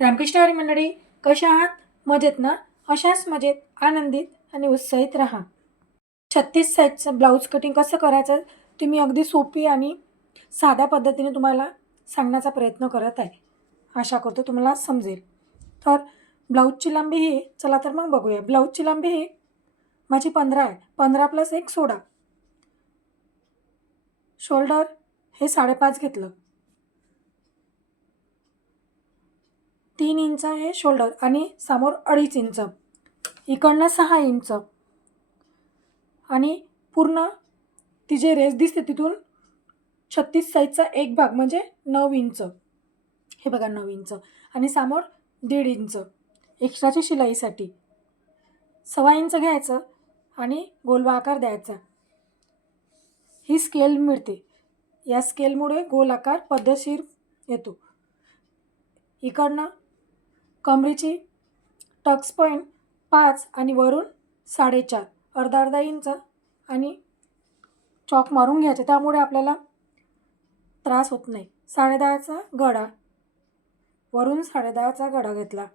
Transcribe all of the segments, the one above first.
रामकृष्ण हरी मंडळी कशा आहात? मजेत ना? अशाच मजेत आनंदित आणि उत्साहित राहा. छत्तीस साईजचं ब्लाऊज कटिंग कसं करायचं? ते मी अगदी सोपी आणि साध्या पद्धतीने तुम्हाला सांगण्याचा प्रयत्न करत आहे. आशा करतो तुम्हाला समजेल. तर ब्लाऊजची लांबी ही चला तर मग बघूया. ब्लाऊजची लांबी ही माझी पंधरा आहे. पंधरा प्लस एक सोळा शोल्डर हे साडेपाच घेतलं. तीन इंच हे शोल्डर आणि समोर अडीच इंच. इकडनं सहा इंच. आणि पूर्ण ती जे रेस दिसते तिथून छत्तीस साईजचा एक भाग म्हणजे नऊ इंच. हे बघा नऊ इंच. आणि समोर दीड इंच. एक्स्ट्राची शिलाईसाठी. सव्वा इंच घ्यायचं आणि गोलवा आकार द्यायचा. ही स्केल मिळते. या स्केलमुळे गोल आकार पद्धतशीर येतो. इकडनं कमरेची टक्स पॉईंट पाच आणि वरून साडेचार. अर्धा अर्धा इंच आणि चॉक मारून घ्यायचे. त्यामुळे आपल्याला त्रास होत नाही. साडेदहाचा गडा. वरून साडेदहाचा गडा घेतला.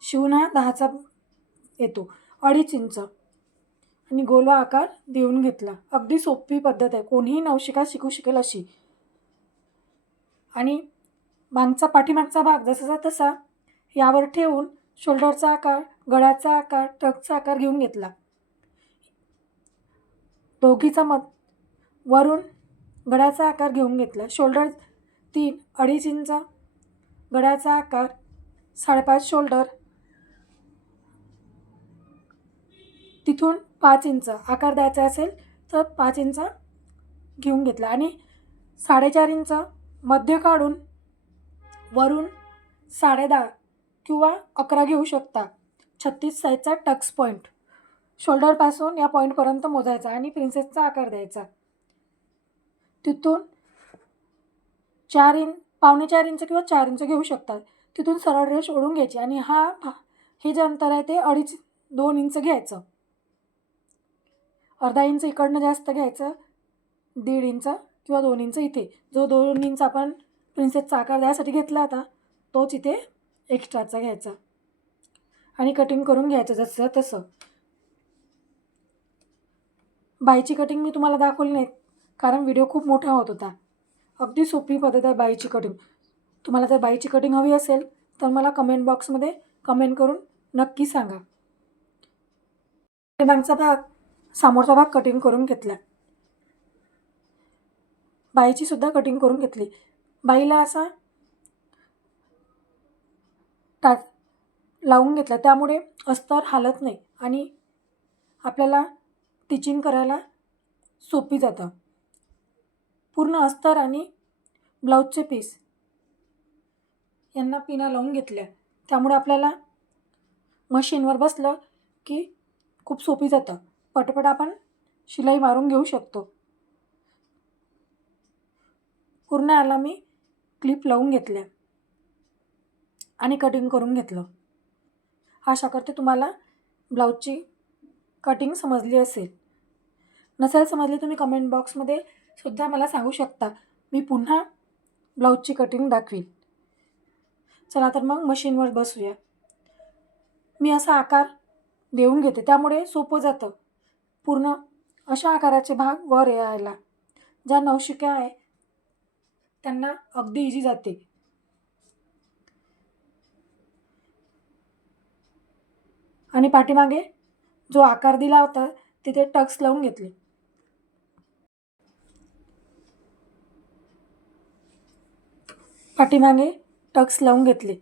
शिवून हा दहाचा येतो. अडीच इंच. आणि गोलवा आकार देऊन घेतला. अगदी सोपी पद्धत आहे. कोणीही नवशिका शिकू शकेल अशी. आणि मागचा पाठीमागचा भाग जसाचा तसा यावर ठेवून शोल्डरचा आकार गळ्याचा आकार ट्रकचा आकार घेऊन घेतला. दोघीचा मत वरून गळ्याचा आकार घेऊन घेतला. शोल्डर तीन अडीच इंच गळ्याचा आकार साडेपाच शोल्डर तिथून पाच इंच. आकार द्यायचा असेल तर पाच इंच घेऊन घेतला. आणि साडेचार इंच मध्य काढून वरून साडेदहा किंवा अकरा घेऊ शकता. छत्तीस साईजचा टक्स पॉईंट शोल्डरपासून या पॉईंटपर्यंत मोजायचा आणि प्रिन्सेसचा आकार द्यायचा. तिथून चार इंच पावणे चार इंच किंवा चार इंच घेऊ शकतात तिथून सरळ रेष ओढून घ्यायची आणि हा हे जे अंतर आहे ते अडीच दोन इंच घ्यायचं. अर्धा इंच इकडनं जास्त घ्यायचं दीड इंच किंवा दोन इंच इथे. जो दोन इंच आपण प्रिन्सेसचा आकार द्यायसाठी घेतला होता तोच इथे एक्स्ट्राचा घ्यायचा. आणि कटिंग करून घ्यायचं जसं तसं. बाईची कटिंग मी तुम्हाला दाखवली नाही कारण व्हिडिओ खूप मोठा होत होता. अगदी सोपी पद्धत आहे बाईची कटिंग तुम्हाला जर बाईची कटिंग हवी असेल तर मला कमेंट बॉक्समध्ये कमेंट करून नक्की सांगा. मागचा भाग समोरचा भाग कटिंग करून घेतला. बाईची सुद्धा कटिंग करून घेतली. बाईला असा टा लावून घेतला. त्यामुळे अस्तर हालत नाही आणि आपल्याला टिचिंग करायला सोपी जातं. पूर्ण अस्तर आणि ब्लाऊजचे पीस यांना पिना लावून घेतल्या. त्यामुळे आपल्याला मशीनवर बसलं की खूप सोपी जातं. पटपट आपण शिलाई मारून घेऊ शकतो. पूर्ण आला मी क्लिप लावून घेतल्या. आणि कटिंग करून घेतलं. आशा करते तुम्हाला ब्लाऊजची कटिंग समजली असेल. नसेल समजली तुम्ही कमेंट बॉक्समध्ये सुद्धा मला सांगू शकता. मी पुन्हा ब्लाऊजची कटिंग दाखवीन. चला तर मग मशीनवर बसूया. मी असा आकार देऊन घेते. त्यामुळे सोपं जातं. पूर्ण अशा आकाराचे भाग वर यायला. ज्या नवशिक्या आहे त्यांना अगदी इजी जाते. आणि पाठीमागे जो आकार दिला होता तिथे टक्स लावून घेतले. पाठीमागे टक्स लावून घेतले.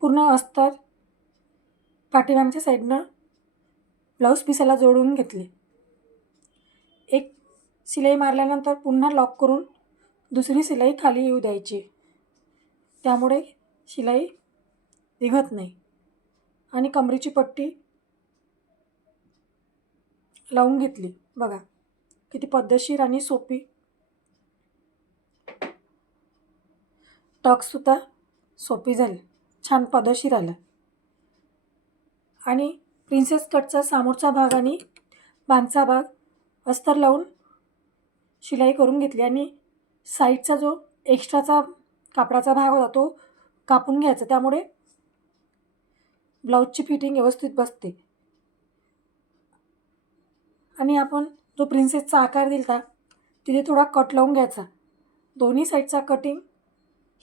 पूर्ण अस्तर पाठीमागच्या साईडनं ब्लाऊज पिसाला जोडून घेतले. एक शिलाई मारल्यानंतर पुन्हा लॉक करून दुसरी शिलाई खाली येऊ द्यायची. त्यामुळे शिलाई निघत नाही. आणि कमरेची पट्टी लावून घेतली. बघा किती पद्धतशीर आणि सोपी. टक्ससुद्धा सोपी झाली. छान पद्धतशीर आलं. आणि प्रिन्सेस कटचा समोरचा भाग आणि बांधचा भाग अस्तर लावून शिलाई करून घेतली आणि साईडचा जो एक्स्ट्राचा कापडाचा भाग होता तो कापून घ्यायचा. त्यामुळे ब्लाऊजची फिटिंग व्यवस्थित बसते. आणि आपण जो प्रिन्सेसचा आकार दिला तिथे थोडा कट लावून घ्यायचा. दोन्ही साईडचा कटिंग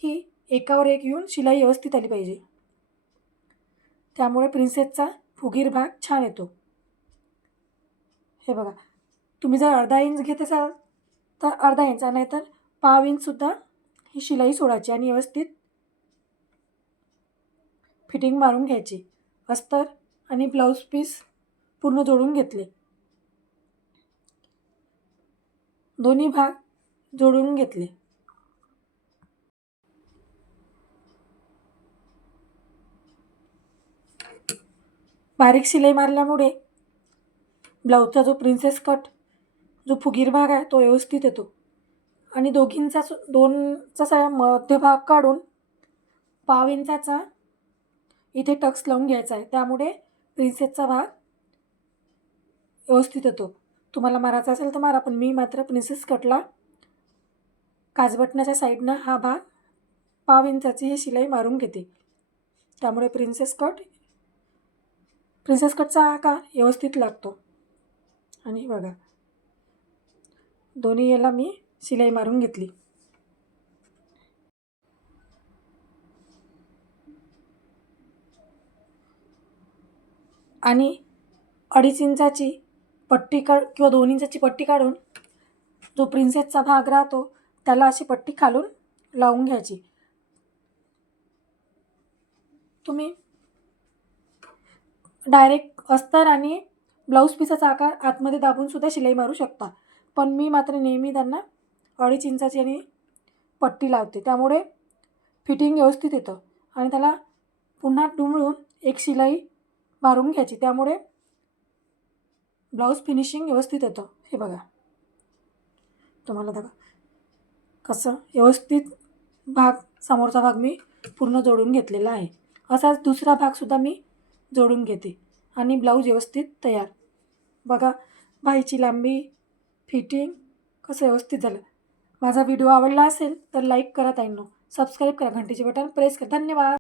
ही एकावर एक येऊन शिलाई व्यवस्थित आली पाहिजे. त्यामुळे प्रिन्सेसचा फुगीर भाग छान येतो. हे बघा तुम्ही जर अर्धा इंच घेत असाल तर अर्धा इंच नाहीतर पाव इंचसुद्धा ही शिलाई सोडायची आणि व्यवस्थित फिटिंग मारून घ्यायची. अस्तर आणि ब्लाऊज पीस पूर्ण जोडून घेतले. दोन्ही भाग जोडून घेतले. बारीक शिलाई मारल्यामुळे ब्लाऊजचा जो प्रिन्सेस कट जो फुगीर भाग आहे तो व्यवस्थित येतो. आणि दोघींचा दोनचा मध्यभाग काढून पाव इंचाचा इथे टक्स लावून घ्यायचा आहे. त्यामुळे प्रिन्सेसचा भाग व्यवस्थित येतो. तुम्हाला मारायचा असेल तर मारा पण मी मात्र प्रिन्सेस कटला. काजबटण्याच्या साईडनं हा भाग पाव इंचाची ही शिलाई मारून घेते. त्यामुळे प्रिन्सेस कट प्रिन्सेस कटचा आकार व्यवस्थित लागतो. आणि बघा दोन्ही याला मी शिलाई मारून घेतली. आणि अडीच इंचाची पट्टी काढ किंवा दोन इंचाची पट्टी काढून जो प्रिन्सेसचा भाग राहतो त्याला अशी पट्टी खालून लावून घ्यायची. तुम्ही डायरेक्ट अस्तर आणि ब्लाऊज पिसाचा आकार आतमध्ये दाबूनसुद्धा शिलाई मारू शकता. पण मी मात्र नेहमी त्यांना अडीच इंचाची आणि पट्टी लावते. त्यामुळे फिटिंग व्यवस्थित येतं. आणि त्याला पुन्हा डुमळून एक शिलाई मारून घ्यायची. त्यामुळे ब्लाऊज फिनिशिंग व्यवस्थित येतं. हे बघा. तुम्हाला बघा कसं? व्यवस्थित भाग समोरचा भाग मी पूर्ण जोडून घेतलेला आहे. असाच दुसरा भागसुद्धा मी जोडून घेते. आणि ब्लाऊज व्यवस्थित तयार. बघा बाईची लांबी फिटिंग कसं व्यवस्थित झालं. माझा व्हिडिओ आवडला असेल तर लाईक करा ताईंनो. सबस्क्राईब करा. घंटीचे बटन प्रेस करा. धन्यवाद.